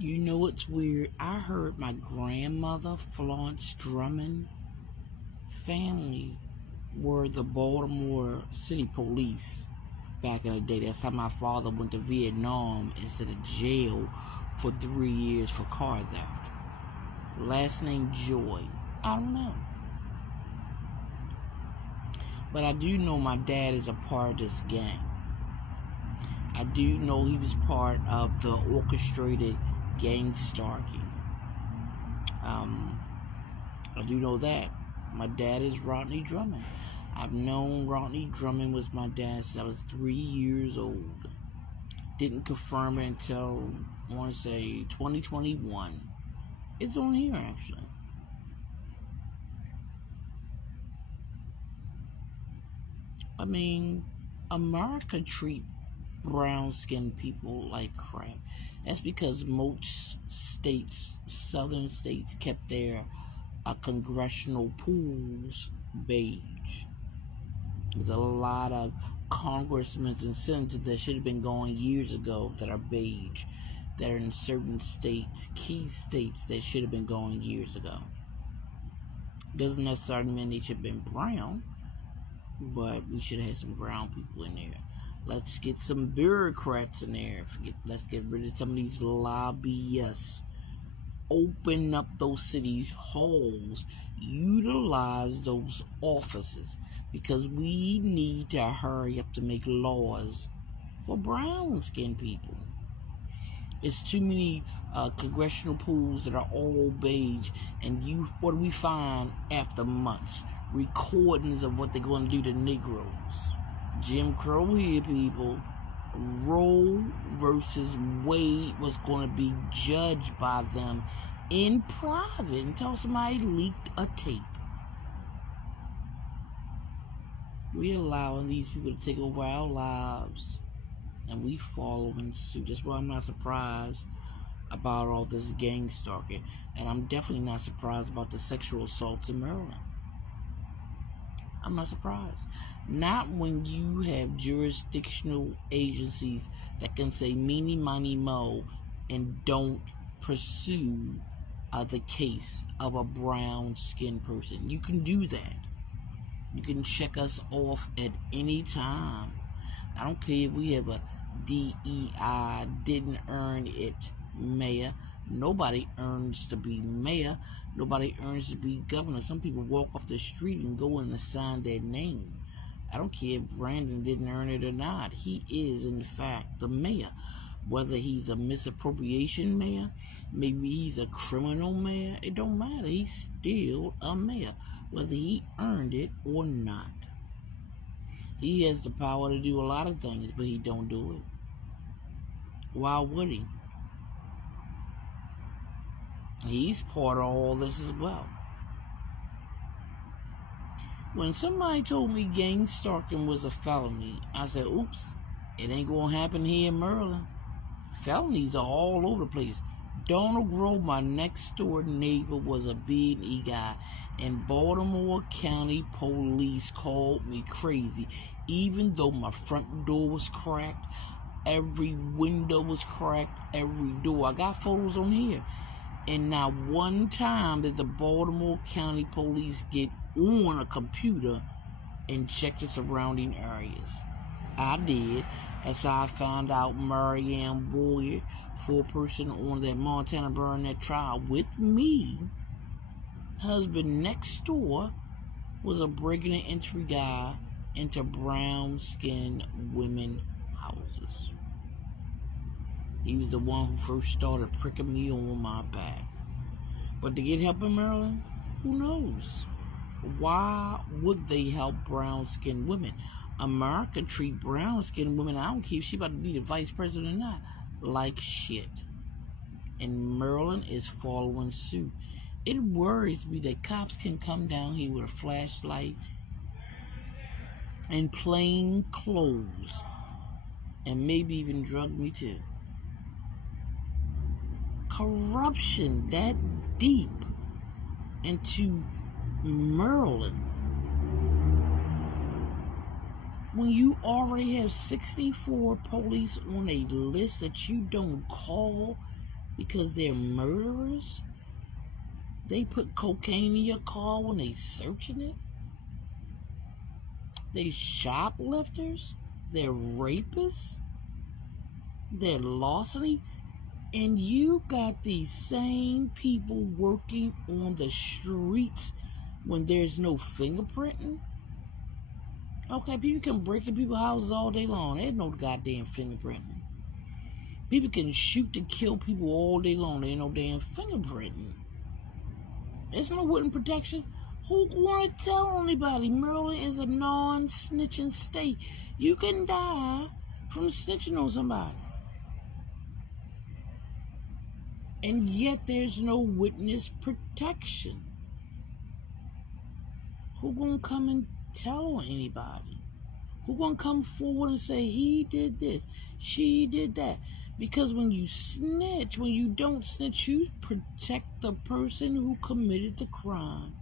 You know what's weird? I heard my grandmother, Florence Drummond, family were the Baltimore City Police back in the day. That's how my father went to Vietnam instead of jail for 3 years for car theft. Last name Joy. I don't know. But I do know my dad is a part of this gang. I do know he was part of the orchestrated gangstalking. I do know that. My dad is Rodney Drummond. I've known Rodney Drummond was my dad since I was 3 years old. Didn't confirm it until, I want to say, 2021. It's on here, actually. I mean, America treat brown-skinned people like crap. That's because most states, southern states, kept their congressional pools beige. There's a lot of congressmen and senators that should have been going years ago that are beige, that are in certain states, key states that should have been going years ago. Doesn't necessarily mean they should have been brown, but we should have had some brown people in there. Let's get some bureaucrats in there. Let's get rid of some of these lobbyists. Open up those city halls. Utilize those offices. Because we need to hurry up to make laws for brown-skinned people. It's too many congressional pools that are all beige. And what do we find after months? Recordings of what they're going to do to Negroes. Jim Crow here, people. Roe versus Wade was going to be judged by them in private until somebody leaked a tape. We're allowing these people to take over our lives, and we following suit. That's why I'm not surprised about all this gang stalking, and I'm definitely not surprised about the sexual assaults in Maryland. I'm not surprised. Not when you have jurisdictional agencies that can say meeny, miny, mo and don't pursue the case of a brown-skinned person. You can do that. You can check us off at any time. I don't care if we have a DEI, didn't earn it, mayor. Nobody earns to be mayor. Nobody earns to be governor. Some people walk off the street and go in and sign their name. I don't care if Brandon didn't earn it or not. He is, in fact, the mayor. Whether he's a misappropriation mayor, maybe he's a criminal mayor, it don't matter. He's still a mayor, whether he earned it or not. He has the power to do a lot of things, but he don't do it. Why would he? He's part of all this as well. When somebody told me gang stalking was a felony, I said, oops, it ain't gonna happen here in Maryland. Felonies are all over the place. Donald Grove, my next door neighbor, was a B&E guy, and Baltimore County Police called me crazy, even though my front door was cracked, every window was cracked, every door. I got photos on here. And not one time did the Baltimore County Police get on a computer and check the surrounding areas. I did. As I found out Marianne Boyer, four-person on that Montana Baronette trial with me, husband next door was a breaking and entry guy into brown-skinned women houses. He was the one who first started pricking me on my back. But to get help in Maryland, who knows? Why would they help brown-skinned women? America treat brown-skinned women, I don't care if she about to be the vice president or not, like shit. And Maryland is following suit. It worries me that cops can come down here with a flashlight and plain clothes and maybe even drug me too. Corruption that deep into Maryland, when you already have 64 police on a list that you don't call because they're murderers? They put cocaine in your car when they searching it? They shoplifters? They're rapists? They're larceny? And you got these same people working on the streets when there's no fingerprinting? Okay, people can break in people's houses all day long. There's no goddamn fingerprinting. People can shoot to kill people all day long. There ain't no damn fingerprinting. There's no written protection. Who want to tell anybody? Maryland is a non-snitching state. You can die from snitching on somebody. And yet there's no witness protection. Who gonna come and tell on anybody? Who gonna come forward and say he did this, she did that? Because when you snitch, when you don't snitch, you protect the person who committed the crime.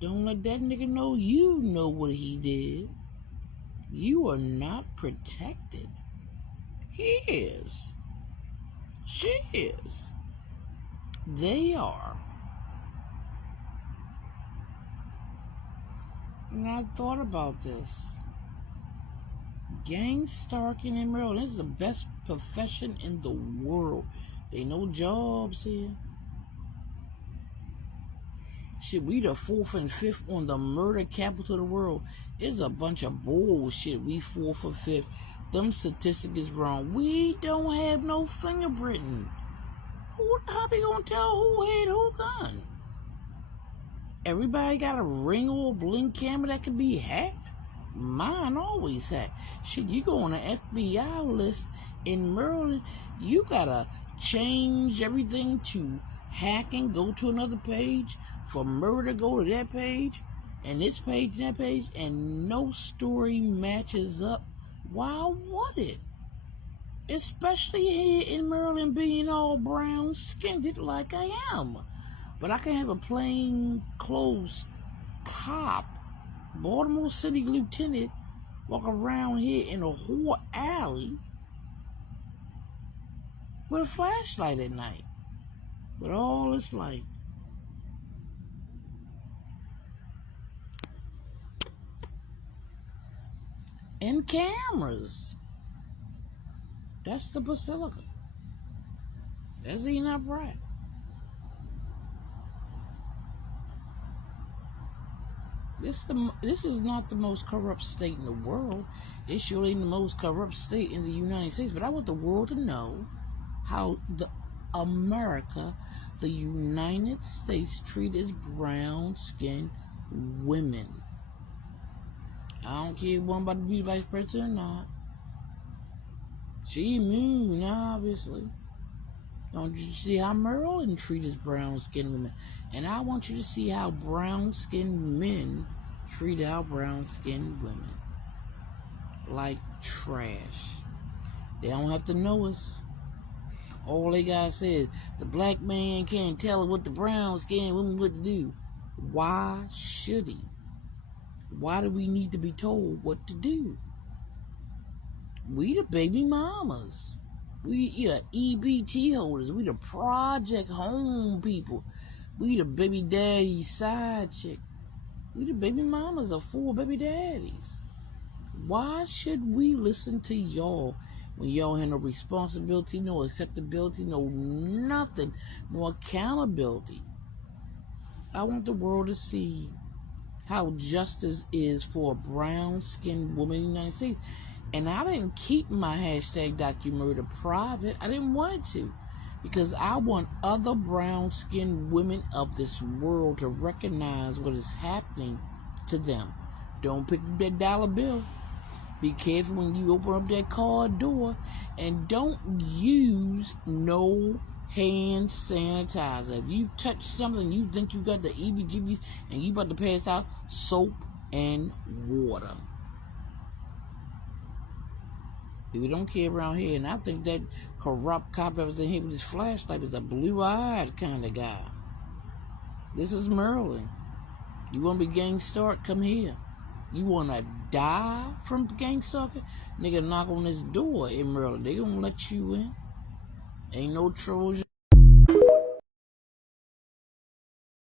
Don't let that nigga know you know what he did. You are not protected. He is. She is. They are. And I thought about this. Gangstalking in Maryland. This is the best profession in the world. There ain't no jobs here. Shit, we the 4th and 5th on the murder capital of the world. It's a bunch of bullshit. We 4th or 5th. Them statistics is wrong. We don't have no fingerprinting. How they gonna tell who had who gun? Everybody got a ring or a blink camera that can be hacked? Mine always hacked. Shit, you go on an FBI list in Maryland, you gotta change everything to hacking, go to another page, for murder, go to that page, and this page and that page, and no story matches up. Why would it? Especially here in Maryland, being all brown skinned like I am. But I can have a plain clothes cop, Baltimore City lieutenant, walk around here in a whole alley with a flashlight at night. With all this light. And cameras. That's the Basilica. That's Enoch Pratt. This is not the most corrupt state in the world. It's surely the most corrupt state in the United States. But I want the world to know how America, the United States, treat its brown-skinned women. I don't care if one about to be the vice president or not. She immune, obviously. Don't you see how Maryland treats its brown-skinned women? And I want you to see how brown-skinned men treat our brown-skinned women. Like trash. They don't have to know us. All they gotta say is, the black man can't tell what the brown-skinned woman what to do. Why should he? Why do we need to be told what to do? We the baby mamas. We the EBT holders. We the project home people. We the baby daddy side chick. We the baby mamas of 4 baby daddies. Why should we listen to y'all when y'all have no responsibility, no acceptability, no nothing, no accountability? I want the world to see how justice is for a brown-skinned woman in the United States. And I didn't keep my hashtag #DocuMurder private. I didn't want it to. Because I want other brown-skinned women of this world to recognize what is happening to them. Don't pick up that dollar bill. Be careful when you open up that car door. And don't use no hand sanitizer. If you touch something you think you got the EBGBs and you about to pass out, soap and water. We don't care around here, and I think that corrupt cop that was in here with his flashlight is a blue-eyed kind of guy. This is Maryland. You want to be gangstalked? Come here. You want to die from gangstalking? Nigga, knock on this door in Maryland. They gonna let you in. Ain't no trolls.